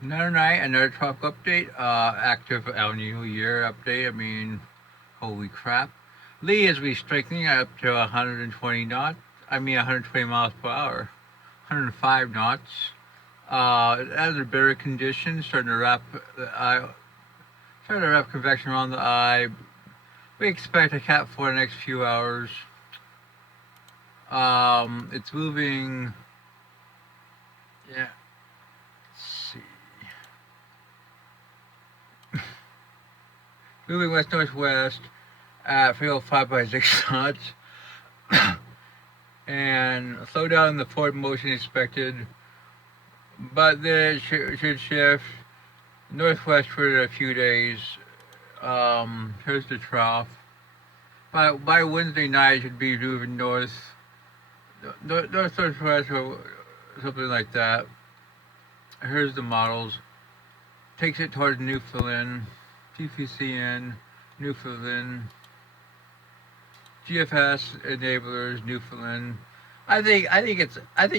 Another night, another truck update. Active El Nino year update. I mean, holy crap. Lee is restricting up to 120 knots. I mean, 120 miles per hour. 105 knots. Under better conditions, starting to wrap convection around the eye. We expect a Cat for the next few hours. It's moving. Yeah. Let's see. Moving west northwest at 305 by 6 knots. And slow down in the forward motion expected, but then it should shift northwest for a few days. Here's the trough. By Wednesday night, it should be moving northwest or something like that. Here's the models. Takes it towards Newfoundland, TPCN, Newfoundland, GFS enablers, Newfoundland. I think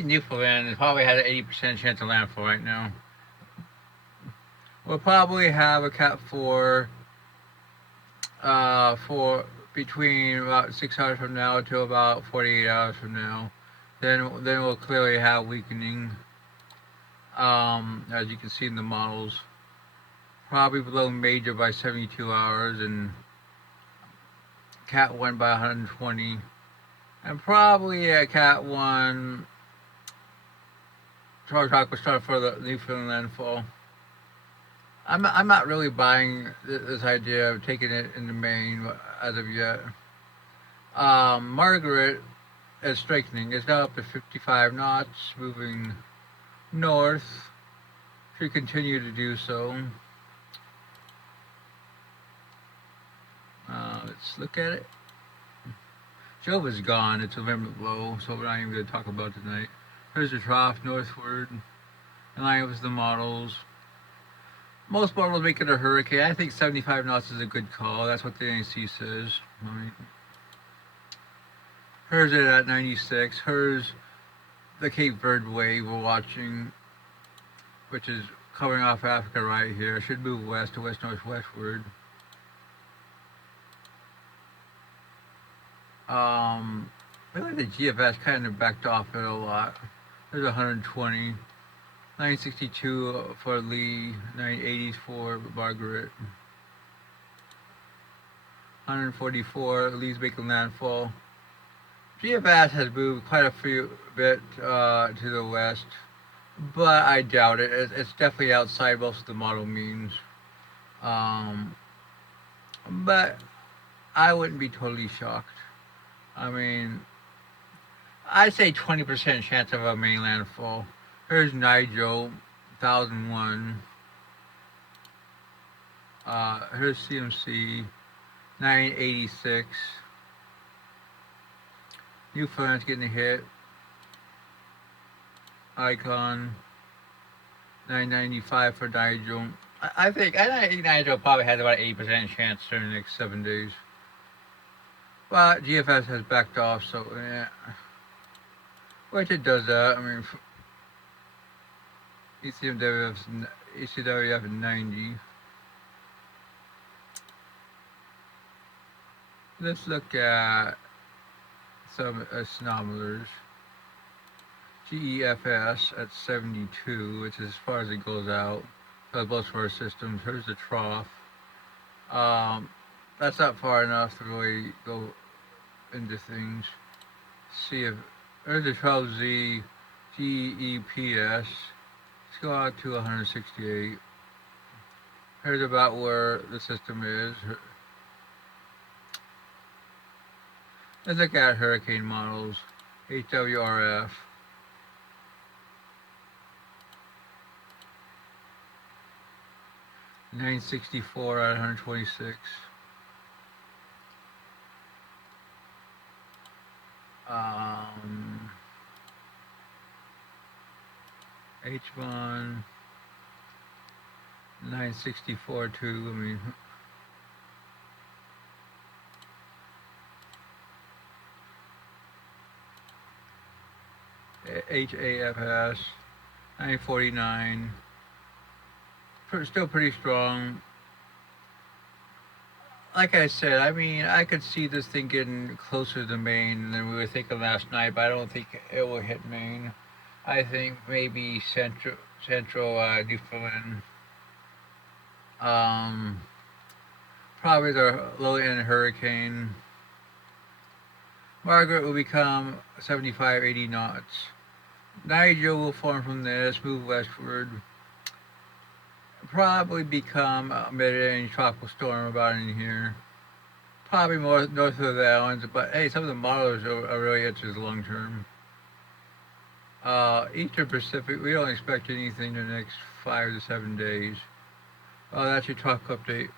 Newfoundland probably has an 80% chance of landfall right now. We'll probably have a Cat 4 for between about 6 hours from now to about 48 hours from now. Then we'll clearly have weakening. As you can see in the models, probably below major by 72 hours and Cat 1 by 120, and probably a Cat 1 Charge Hawk will start for the Newfoundland landfall. I'm not really buying this idea of taking it into Maine as of yet. Margaret is strengthening. It's now up to 55 knots, moving north. Should continue to do so. Let's look at it. Jove is gone. It's a remnant low, so we're not even going to talk about tonight. Here's the trough northward. In line with the models. Most models make it a hurricane. I think 75 knots is a good call. That's what the NC says. Right. Hers is at 96. Hers, the Cape Verde wave we're watching, which is covering off Africa right here, should move west to west northwestward. I like the GFS kind of backed off it a lot. There's 120. 962 for Lee, 980s for Margaret. 144, Lee's making landfall. GFS has moved quite a few bit to the west, but I doubt it. It's definitely outside most of the model means. Um, but I wouldn't be totally shocked. I mean, I'd say 20% chance of a main landfall. Here's Nigel, 1001. Here's CMC, 986. Newfoundland's getting hit. Icon, 995 for Nigel. I think Nigel probably has about 80% chance during the next 7 days. But GFS has backed off, so yeah. Which it does that. I mean, ECWF 90. Let's look at some astronomers. GEFS at 72, which is as far as it goes out. For both of our systems. Here's the trough. That's not far enough to really go into things. See if there's the 12Z GEPS. Let's go out to 168. Here's about where the system is. Let's look at hurricane models. HWRF. $964 out of 126. H1 964 too. I mean, HAFS 949. still pretty strong. Like I said, I mean, I could see this thing getting closer to Maine than we were thinking last night, but I don't think it will hit Maine. I think maybe central Newfoundland. Um, Probably the low end hurricane. Margaret will become 75, 80 knots. Nigel will form from this, move westward. Probably become a mid-range tropical storm about in here. Probably more north of the islands, but hey, some of the models are really interested long term. Eastern Pacific, we don't expect anything in the next 5 to 7 days. That's your tropical update.